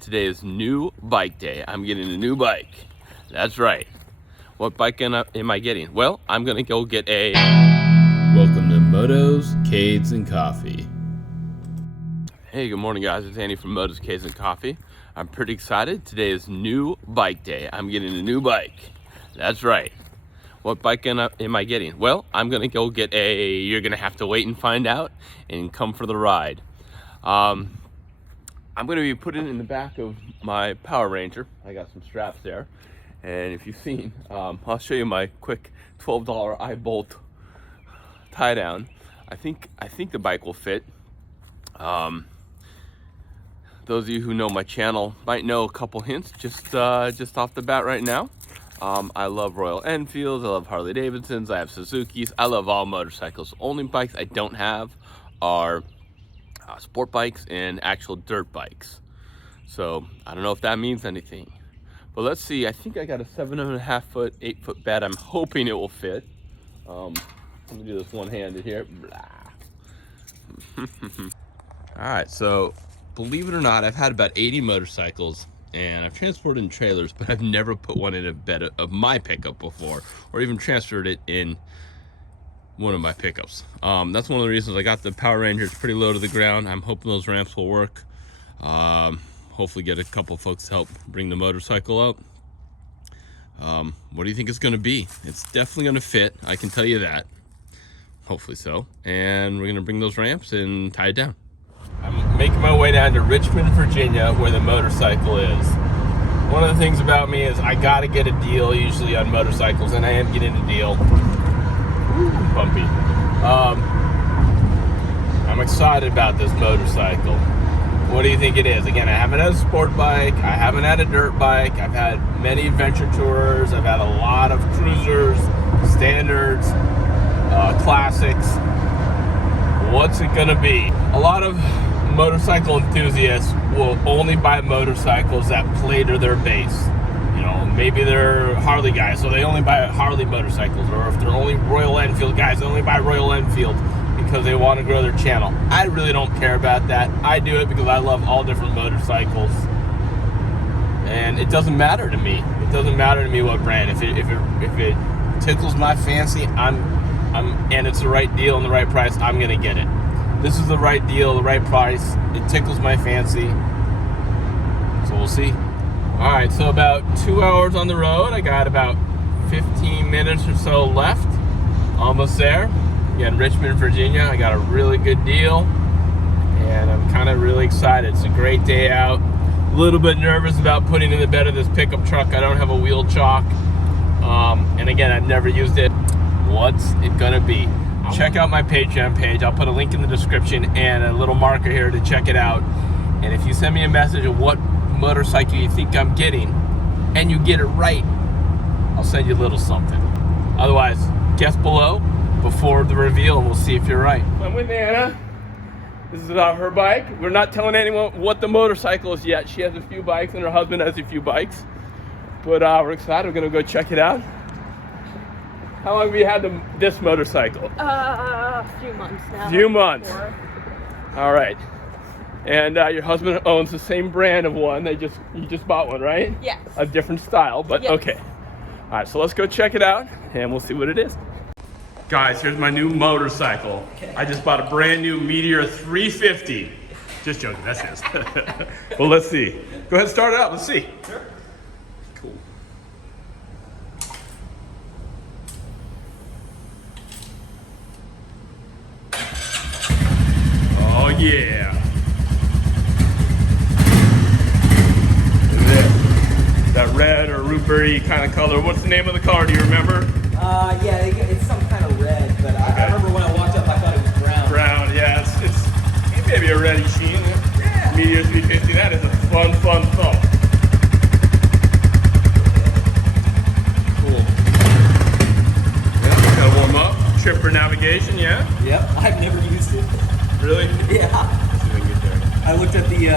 Today is new bike day. I'm getting a new bike. That's right. What bike am I getting? Well, I'm gonna go get a... Welcome to Motos, Cades, and Coffee. Hey, good morning guys. It's Andy from Motos, Cades, and Coffee. I'm pretty excited. Today is new bike day. I'm getting a new bike. That's right. What bike am I getting? Well, I'm gonna go get a... You're gonna have to wait and find out and come for the ride. I'm going to be putting it in the back of my Power Ranger. I got some straps there, and if you've seen, I'll show you my quick $12 eye bolt tie down. I think the bike will fit. Those of you who know my channel might know a couple hints just off the bat right now. I love Royal Enfields, I love Harley Davidsons, I have Suzukis, I love all motorcycles. Only bikes I don't have are sport bikes and actual dirt bikes. So I don't know if that means anything, but let's see. I think I got a 7.5 foot, 8 foot bed. I'm hoping it will fit. Let me do this one-handed here. All right, so believe it or not, I've had about 80 motorcycles and I've transported in trailers, but I've never put one in a bed of my pickup before, or even transferred it in one of my pickups. That's one of the reasons I got the Power Ranger. It's pretty low to the ground. I'm hoping those ramps will work. Hopefully get a couple folks to help bring the motorcycle up. What do you think it's going to be? It's definitely going to fit, I can tell you that. Hopefully so. And we're going to bring those ramps and tie it down. I'm making my way down to Richmond, Virginia, where the motorcycle is. One of the things about me is I got to get a deal usually on motorcycles, and I am getting a deal. Bumpy. I'm excited about this motorcycle. What do you think it is? Again, I haven't had a sport bike, I haven't had a dirt bike, I've had many adventure tours, I've had a lot of cruisers, standards, classics. What's it gonna be? A lot of motorcycle enthusiasts will only buy motorcycles that play to their base. You know, maybe they're Harley guys, so they only buy Harley motorcycles, or if they're only Royal Enfield guys, they only buy Royal Enfield because they want to grow their channel. I really don't care about that. I do it because I love all different motorcycles, and it doesn't matter to me. It doesn't matter to me what brand. If it tickles my fancy, and it's the right deal and the right price, I'm gonna get it. This is the right deal, the right price. It tickles my fancy, so we'll see. All right, so about 2 hours on the road. I got about 15 minutes or so left. Almost there. Again, Richmond, Virginia. I got a really good deal, and I'm kind of really excited. It's a great day out. A little bit nervous about putting in the bed of this pickup truck. I don't have a wheel chock, and again, I've never used it. What's it gonna be? Check out my Patreon page. I'll put a link in the description and a little marker here to check it out. And if you send me a message of what motorcycle you think I'm getting, and you get it right, I'll send you a little something. Otherwise, guess below before the reveal and we'll see if you're right. I'm with Anna. This is her bike. We're not telling anyone what the motorcycle is yet. She has a few bikes and her husband has a few bikes, but we're excited. We're gonna go check it out. How long have you had this motorcycle? A few months now. Few months. 4. All right. And your husband owns the same brand of one. You just bought one, right? Yes. A different style, but yes. Okay. All right, so let's go check it out, and we'll see what it is. Guys, here's my new motorcycle. Okay. I just bought a brand new Meteor 350. Just joking, that's his. Well, let's see. Go ahead and start it out. Let's see. Sure. Cool. Oh yeah. That red or root-berry kind of color. What's the name of the car? Do you remember? Yeah, it's some kind of red, but I remember when I walked up, I thought it was brown. Brown, yeah. It's maybe a reddy sheen. Yeah. Meteor 350. That is a fun thump. Cool. Yeah, gotta warm up. Tripper navigation, yeah. Yep. I've never used it. Really? Yeah. Let's see if I can get there. I looked at the.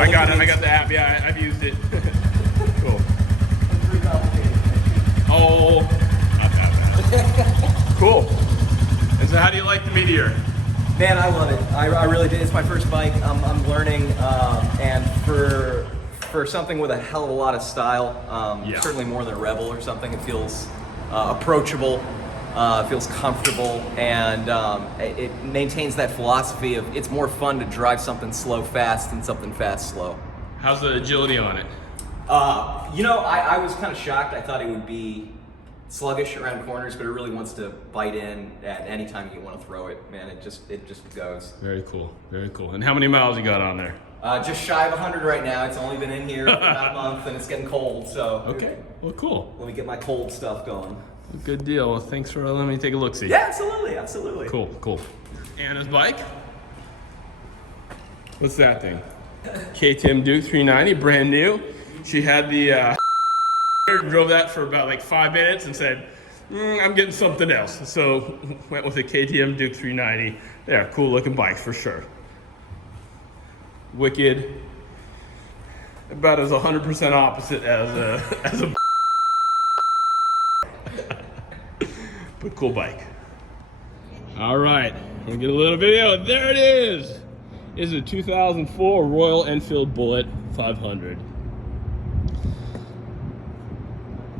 I got it. I got the app. Yeah, I've used it. Cool. Oh, not that bad. Cool. And so, how do you like the Meteor? Man, I love it. I really did. It's my first bike. I'm learning, and for for something with a hell of a lot of style. Yeah. Certainly more than a Rebel or something. It feels approachable, feels comfortable, and it maintains that philosophy of it's more fun to drive something slow fast than something fast slow. How's the agility on it? You know, I was kind of shocked. I thought it would be sluggish around corners, but it really wants to bite in at any time you want to throw it. Man, it just goes. Very cool, very cool. And how many miles you got on there? Just shy of 100 right now. It's only been in here for about a month, and it's getting cold. So Okay, well, cool. let me get my cold stuff going. Good deal. Well, thanks for letting me take a look-see. Yeah, absolutely, absolutely. Cool, cool. Anna's bike. What's that thing? KTM Duke 390, brand new. She had the drove that for about like 5 minutes and said, I'm getting something else. So went with the KTM Duke 390. Yeah, cool looking bike for sure. Wicked. About as 100% opposite as a but cool bike. All right, we'll get a little video. There it is. It's a 2004 Royal Enfield Bullet 500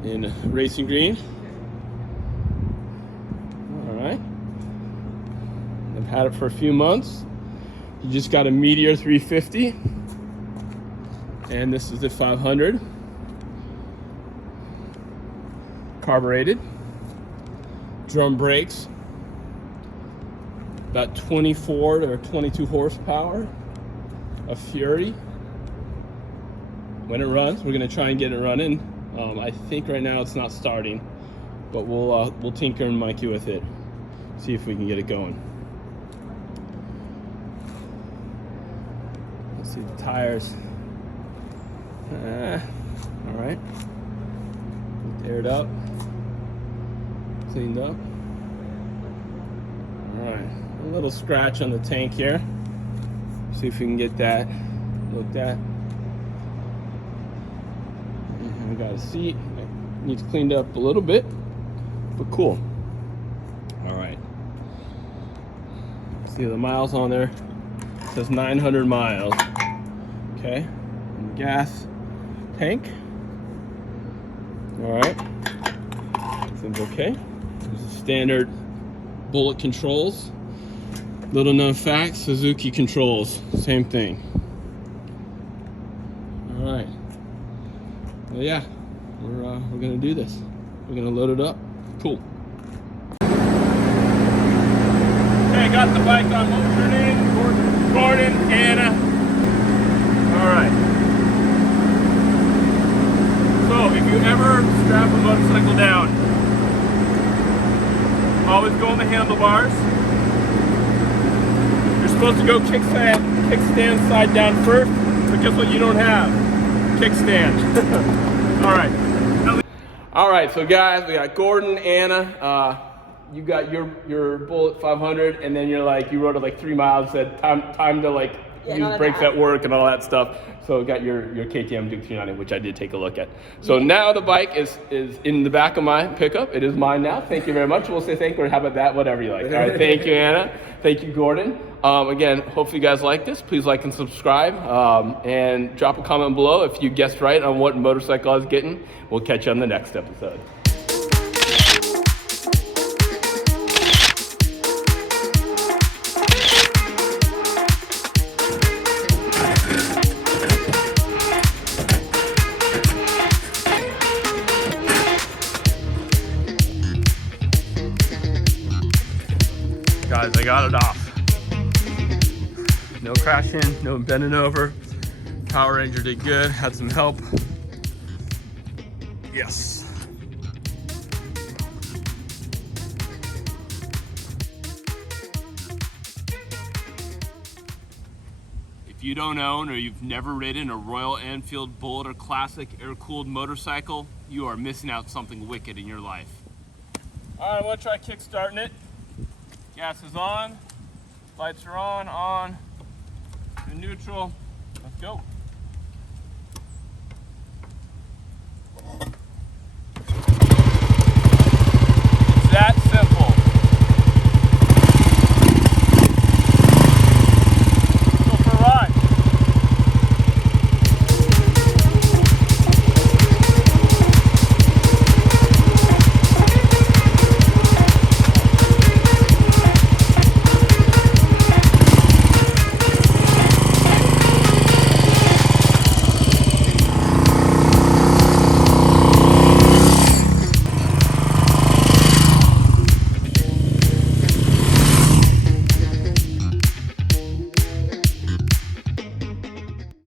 in racing green. All right. I've had it for a few months. You just got a Meteor 350, and this is the 500. Carbureted. Drum brakes. About 24 or 22 horsepower. A Fury. When it runs, we're gonna try and get it running. I think right now it's not starting, but we'll tinker and monkey with it. See if we can get it going. Let's see the tires. All right. Aired up. Cleaned up. All right. A little scratch on the tank here. See if we can get that looked at. We got a seat. Needs cleaned up a little bit, but cool. All right. See the miles on there. It says 900 miles. Okay. And the gas tank. All right. Seems okay. There's the standard Bullet controls. Little known fact: Suzuki controls. Same thing. All right. Well, yeah, we're gonna do this. We're gonna load it up. Cool. Okay, got the bike on. What was your name? Gordon, Anna. All right. So, if you ever strap a motorcycle down, always go on the handlebars. You're supposed to go kickstand side down first, but guess what? You don't have kickstand. All right, so guys, we got Gordon, Anna. You got your Bullet 500, and then you rode it like 3 miles. Said time to like use brakes at work and all that stuff. So we got your KTM Duke 390, which I did take a look at. So now the bike is in the back of my pickup. It is mine now. Thank you very much. We'll say thank you, or how about that? Whatever you like. All right, thank you, Anna. Thank you, Gordon. Again, hopefully you guys like this. Please like and subscribe, and drop a comment below if you guessed right on what motorcycle I was getting. We'll catch you on the next episode. Guys, I got it off. No crashing, no bending over. Power Ranger did good, had some help. Yes. If you don't own or you've never ridden a Royal Enfield Bullet or Classic air-cooled motorcycle, you are missing out something wicked in your life. All right, I want to try kick-starting it. Gas is on, lights are on, to neutral. Let's go.